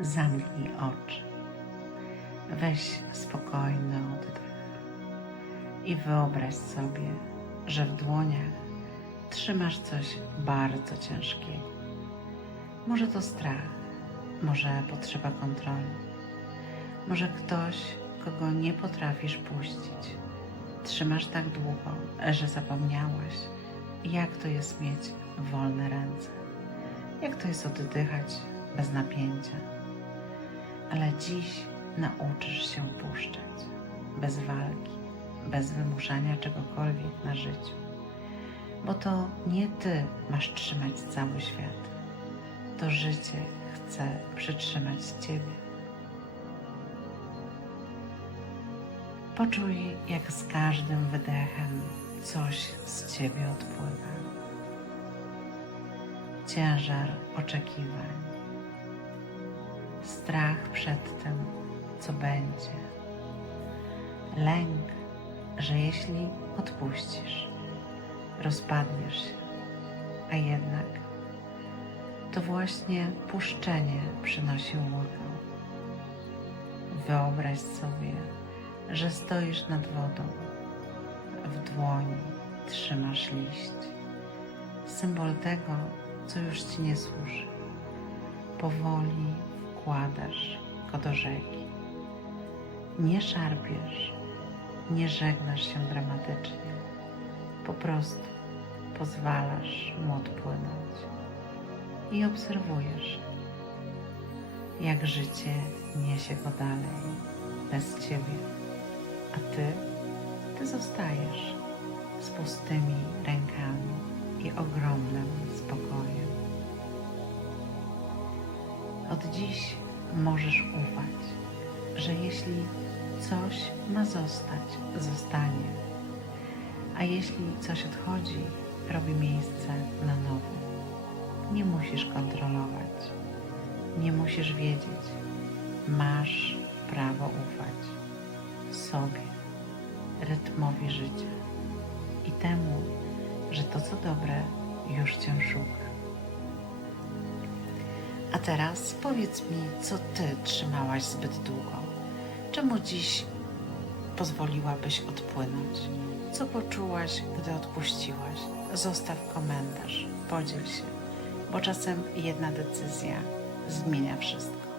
Zamknij oczy. Weź spokojny oddech i wyobraź sobie, że w dłoniach trzymasz coś bardzo ciężkiego. Może to strach, może potrzeba kontroli, może ktoś, kogo nie potrafisz puścić. Trzymasz tak długo, że zapomniałaś, jak to jest mieć wolne ręce, jak to jest oddychać bez napięcia. Ale dziś nauczysz się puszczać, bez walki, bez wymuszania czegokolwiek na życiu, bo to nie ty masz trzymać cały świat, to życie chce przytrzymać ciebie. Poczuj, jak z każdym wydechem coś z ciebie odpływa. Ciężar oczekiwań, strach przed tym, co będzie, lęk, że jeśli odpuścisz, rozpadniesz się, a jednak to właśnie puszczenie przynosi ulgę. Wyobraź sobie, że stoisz nad wodą, w dłoni trzymasz liść, symbol tego, co już ci nie służy. Powoli wkładasz go do rzeki. Nie szarpiesz, nie żegnasz się dramatycznie, po prostu pozwalasz mu odpłynąć i obserwujesz, jak życie niesie go dalej bez ciebie, a ty, ty zostajesz z pustymi rękami i ogromnym Od dziś możesz ufać, że jeśli coś ma zostać, zostanie, a jeśli coś odchodzi, robi miejsce na nowe. Nie musisz kontrolować, nie musisz wiedzieć, masz prawo ufać sobie, rytmowi życia i temu, że to co dobre już cię szuka. A teraz powiedz mi, co ty trzymałaś zbyt długo? Czemu dziś pozwoliłabyś odpłynąć? Co poczułaś, gdy odpuściłaś? Zostaw komentarz, podziel się, bo czasem jedna decyzja zmienia wszystko.